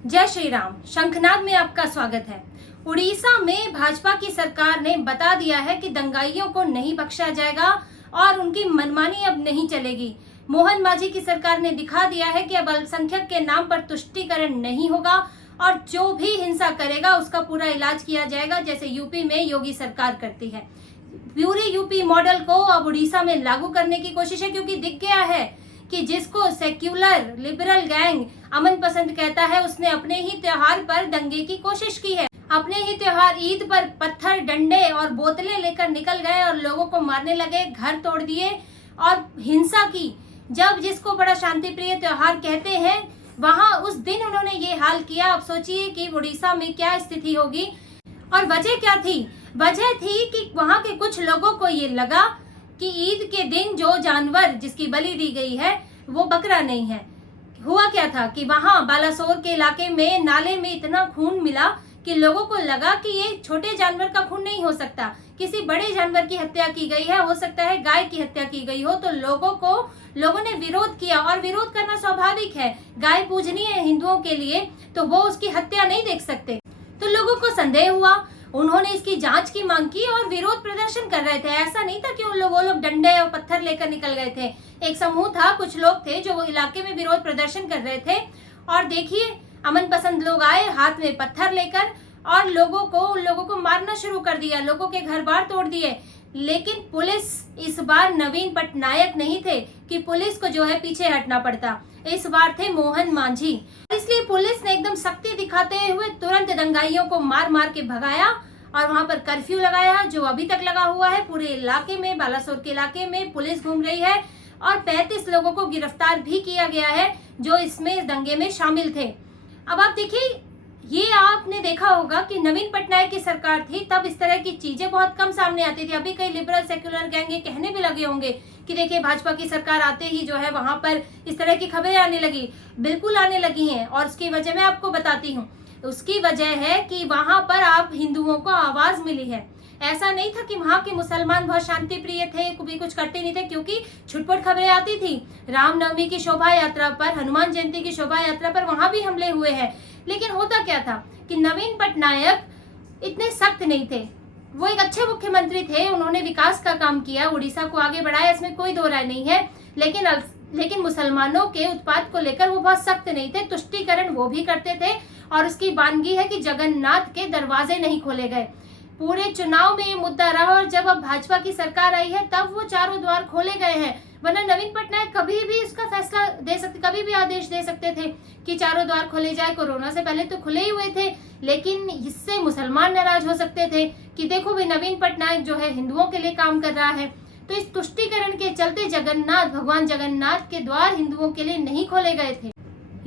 जय श्री राम। शंखनाद में आपका स्वागत है। उड़ीसा में भाजपा की सरकार ने बता दिया है कि दंगाइयों को नहीं बख्शा जाएगा और उनकी मनमानी अब नहीं चलेगी। मोहन मांझी की सरकार ने दिखा दिया है कि अब अल्पसंख्यक के नाम पर तुष्टीकरण नहीं होगा और जो भी हिंसा करेगा उसका पूरा इलाज किया जाएगा, जैसे यूपी में योगी सरकार करती है। पूरे यूपी मॉडल को अब उड़ीसा में लागू करने की कोशिश है, क्योंकि दिख गया है कि जिसको सेक्युलर लिबरल गैंग अमन पसंद कहता है उसने अपने ही त्योहार पर दंगे की कोशिश की है। अपने ही त्योहार ईद पर पत्थर, डंडे और बोतलें लेकर निकल गए और लोगों को मारने लगे, घर तोड़ दिए और हिंसा की। जब जिसको बड़ा शांति प्रिय त्योहार कहते हैं वहां उस दिन उन्होंने ये हाल किया। अब सोचिए कि उड़ीसा में क्या स्थिति होगी। और वजह क्या थी? वजह थी कि वहां के कुछ लोगों को ये लगा कि ईद के दिन जो जानवर जिसकी बलि दी गई है वो बकरा नहीं है। हुआ क्या था कि वहां बालासोर के इलाके में नाले में इतना खून मिला कि लोगों को लगा कि ये छोटे जानवर का खून नहीं हो सकता, किसी बड़े जानवर की हत्या की गई है, हो सकता है गाय की हत्या की गई हो। तो लोगों ने विरोध किया, और विरोध करना स्वाभाविक है। गाय पूजनीय है हिंदुओं के लिए, तो वो उसकी हत्या नहीं देख सकते। तो लोगों को संदेह हुआ, उन्होंने इसकी जांच की मांग की और विरोध प्रदर्शन कर रहे थे। ऐसा नहीं था कि वो लोग डंडे और पत्थर लेकर निकल गए थे। एक समूह था, कुछ लोग थे जो वो इलाके में विरोध प्रदर्शन कर रहे थे। और देखिए, अमन पसंद लोग आए हाथ में पत्थर लेकर और उन लोगों को मारना शुरू कर दिया, लोगों के घर बार तोड़ दिए। लेकिन पुलिस इस बार नवीन पटनायक नहीं थे कि पुलिस को जो है पीछे हटना पड़ता। इस बार थे मोहन मांझी। इसलिए पुलिस ने एकदम सख्ती दिखाते हुए तुरंत दंगाइयों को मार मार के भगाया और वहां पर कर्फ्यू लगाया, जो अभी तक लगा हुआ है। पूरे इलाके में, बालासोर के इलाके में पुलिस घूम रही है और 35 लोगों को गिरफ्तार भी किया गया है जो इसमें दंगे में शामिल थे। अब आप देखिए, ये आपने देखा होगा कि नवीन पटनायक की सरकार थी तब इस तरह की चीजें बहुत कम सामने आती थी। अभी कई लिबरल सेक्युलर गैंग ये कहने भी लगे होंगे कि देखिए भाजपा की सरकार आते ही जो है वहां पर इस तरह की खबरें आने लगी। बिल्कुल आने लगी हैं, और उसकी वजह मैं आपको बताती हूँ। उसकी वजह है कि वहां पर आप हिंदुओं को आवाज मिली है। ऐसा नहीं था कि वहां के मुसलमान बहुत शांति प्रिय थे, कभी कुछ करते नहीं थे, क्योंकि छुटपुट खबरें आती थी। रामनवमी की शोभा यात्रा पर, हनुमान जयंती की शोभा यात्रा पर वहां भी हमले हुए हैं। लेकिन होता क्या था कि नवीन पटनायक इतने सख्त नहीं थे। वो एक अच्छे मुख्यमंत्री थे, उन्होंने विकास का काम किया, उड़ीसा को आगे बढ़ाया, इसमें कोई दो राय नहीं है। लेकिन मुसलमानों के उत्पात को लेकर वो बहुत सख्त नहीं थे। तुष्टीकरण वो भी करते थे और उसकी वानगी है कि जगन्नाथ के दरवाजे नहीं खोले गए। पूरे चुनाव में ये मुद्दा रहा, और जब अब भाजपा की सरकार आई है तब वो चारों द्वार खोले गए हैं। वरना नवीन पटनायक कभी भी इसका फैसला दे सकते, कभी भी आदेश दे सकते थे कि चारों द्वार खोले जाए। कोरोना से पहले तो खुले ही हुए थे, लेकिन इससे मुसलमान नाराज हो सकते थे कि देखो भी नवीन पटनायक जो है हिंदुओं के लिए काम कर रहा है। तो इस तुष्टीकरण के चलते भगवान जगन्नाथ के द्वार हिंदुओं के लिए नहीं खोले गए थे।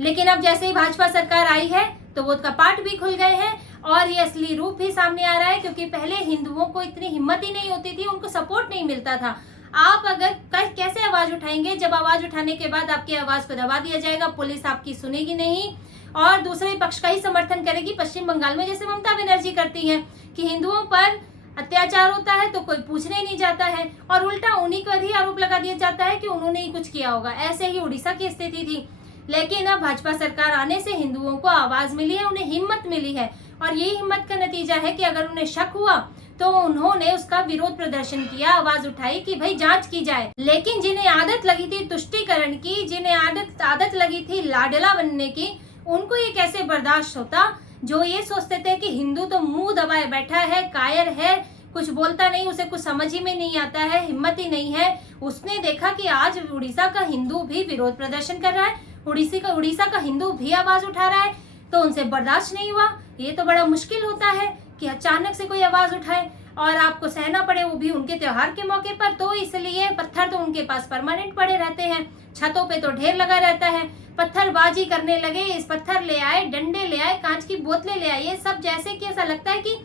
लेकिन अब जैसे ही भाजपा सरकार आई है तो वो कपाट भी खुल गए हैं और ये असली रूप भी सामने आ रहा है, क्योंकि पहले हिंदुओं को इतनी हिम्मत ही नहीं होती थी, उनको सपोर्ट नहीं मिलता था। आप अगर कैसे आवाज उठाएंगे जब आवाज उठाने के बाद आपकी आवाज को दबा दिया जाएगा, पुलिस आपकी सुनेगी नहीं और दूसरे पक्ष का ही समर्थन करेगी। पश्चिम बंगाल में जैसे ममता बनर्जी करती है कि हिंदुओं पर अत्याचार होता है तो कोई पूछने नहीं जाता है और उल्टा उन्हीं पर ही आरोप लगा दिया जाता है कि उन्होंने ही कुछ किया होगा। ऐसे ही उड़ीसा की स्थिति थी। लेकिन अब भाजपा सरकार आने से हिंदुओं को आवाज मिली है, उन्हें हिम्मत मिली है, और यही हिम्मत का नतीजा है कि अगर उन्हें शक हुआ तो उन्होंने उसका विरोध प्रदर्शन किया, आवाज उठाई कि भाई जांच की जाए। लेकिन जिन्हें आदत लगी थी तुष्टीकरण की, जिन्हें आदत लगी थी लाडला बनने की, उनको ये कैसे बर्दाश्त होता? जो ये सोचते थे कि हिंदू तो मुंह दबाए बैठा है, कायर है, कुछ बोलता नहीं, उसे कुछ समझ ही में नहीं आता है, हिम्मत ही नहीं है। उसने देखा कि आज उड़ीसा का हिंदू भी विरोध प्रदर्शन कर रहा है, उड़ीसा का हिंदू भी आवाज उठा रहा है, तो उनसे बर्दाश्त नहीं हुआ। ये तो बड़ा मुश्किल होता है कि अचानक से कोई आवाज उठाए और आपको सहना पड़े, वो भी उनके त्योहार के मौके पर। तो इसलिए पत्थर तो उनके पास परमानेंट पड़े रहते हैं, छतों पे तो ढेर लगा रहता है। पत्थरबाजी करने लगे, इस पत्थर ले आए, डंडे ले आए, कांच की बोतलें ले आए, ये सब जैसे कि ऐसा लगता है कि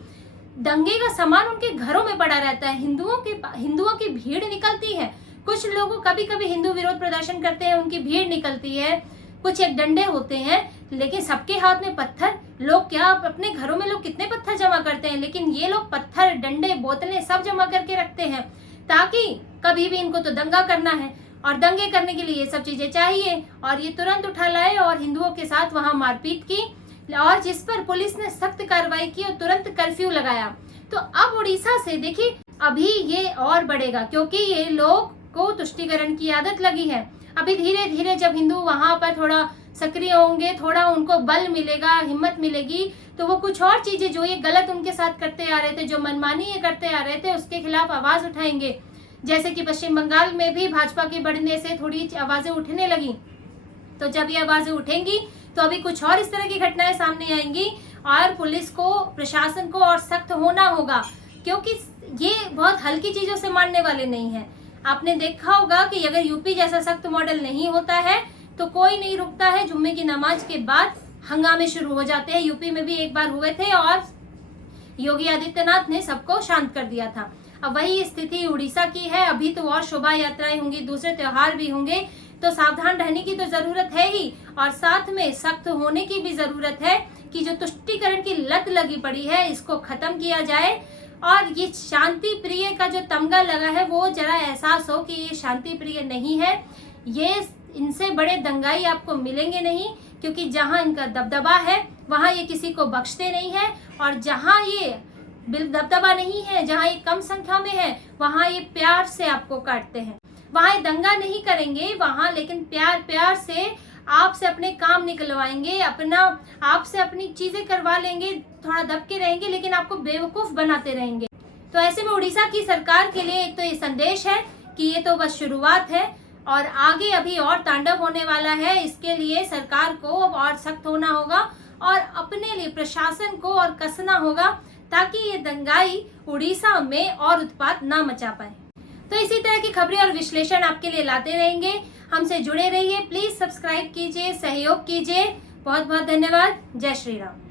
दंगे का सामान उनके घरों में पड़ा रहता है। हिंदुओं की भीड़ निकलती है। कुछ लोग कभी कभी हिंदू विरोध प्रदर्शन करते हैं, उनकी भीड़ निकलती है, कुछ एक डंडे होते हैं, लेकिन सबके हाथ में पत्थर। लोग क्या अपने घरों में लोग कितने पत्थर जमा करते हैं, लेकिन ये लोग पत्थर, डंडे, बोतलें सब जमा करके रखते हैं ताकि कभी भी इनको तो दंगा करना है और दंगे करने के लिए ये सब चीजें चाहिए, और ये तुरंत उठा लाए और हिंदुओं के साथ वहां मारपीट की। और जिस पर पुलिस ने सख्त कार्रवाई की और तुरंत कर्फ्यू लगाया। तो अब उड़ीसा से देखिए अभी ये और बढ़ेगा, क्योंकि ये लोग को तुष्टीकरण की आदत लगी है। अभी धीरे धीरे जब हिंदू वहां पर थोड़ा सक्रिय होंगे, थोड़ा उनको बल मिलेगा, हिम्मत मिलेगी, तो वो कुछ और चीजें जो ये गलत उनके साथ करते आ रहे थे, जो मनमानी ये करते आ रहे थे, उसके खिलाफ आवाज उठाएंगे। जैसे कि पश्चिम बंगाल में भी भाजपा के बढ़ने से थोड़ी आवाजें उठने लगी। तो जब ये आवाजें उठेंगी तो अभी कुछ और इस तरह की घटनाएं सामने आएंगी और पुलिस को, प्रशासन को और सख्त होना होगा, क्योंकि ये बहुत हल्की चीजों से मानने वाले नहीं है। आपने देखा होगा कि अगर यूपी जैसा सख्त मॉडल नहीं होता है तो कोई नहीं रुकता है। जुम्मे की नमाज के बाद हंगामे शुरू हो जाते हैं। यूपी में भी एक बार हुए थे और योगी आदित्यनाथ ने सबको शांत कर दिया था। अब वही स्थिति उड़ीसा की है। अभी तो और शोभा यात्राएं होंगी, दूसरे त्योहार भी होंगे, तो सावधान रहने की तो जरूरत है ही, और साथ में सख्त होने की भी जरूरत है कि जो तुष्टीकरण की लत लगी पड़ी है इसको खत्म किया जाए। और ये शांति प्रिय का जो तमगा लगा है वो जरा एहसास हो कि ये शांति प्रिय नहीं है। ये इनसे बड़े दंगाई आपको मिलेंगे नहीं, क्योंकि जहां इनका दबदबा है वहां ये किसी को बख्शते नहीं है, और जहां ये दबदबा नहीं है, जहां ये कम संख्या में है, वहां ये प्यार से आपको काटते हैं। वहां ये दंगा नहीं करेंगे वहां, लेकिन प्यार प्यार से आपसे अपने काम निकलवाएंगे, आपसे अपनी चीजें करवा लेंगे, थोड़ा दबके रहेंगे, लेकिन आपको बेवकूफ बनाते रहेंगे। तो ऐसे में उड़ीसा की सरकार के लिए एक तो ये संदेश है कि ये तो बस शुरुआत है और आगे अभी और तांडव होने वाला है। इसके लिए सरकार को अब और सख्त होना होगा और अपने लिए प्रशासन को और कसना होगा, ताकि ये दंगाई उड़ीसा में और उत्पात ना मचा पाए। तो इसी तरह की खबरें और विश्लेषण आपके लिए लाते रहेंगे। हमसे जुड़े रहिए, प्लीज सब्सक्राइब कीजिए, सहयोग कीजिए। बहुत बहुत धन्यवाद। जय श्री राम।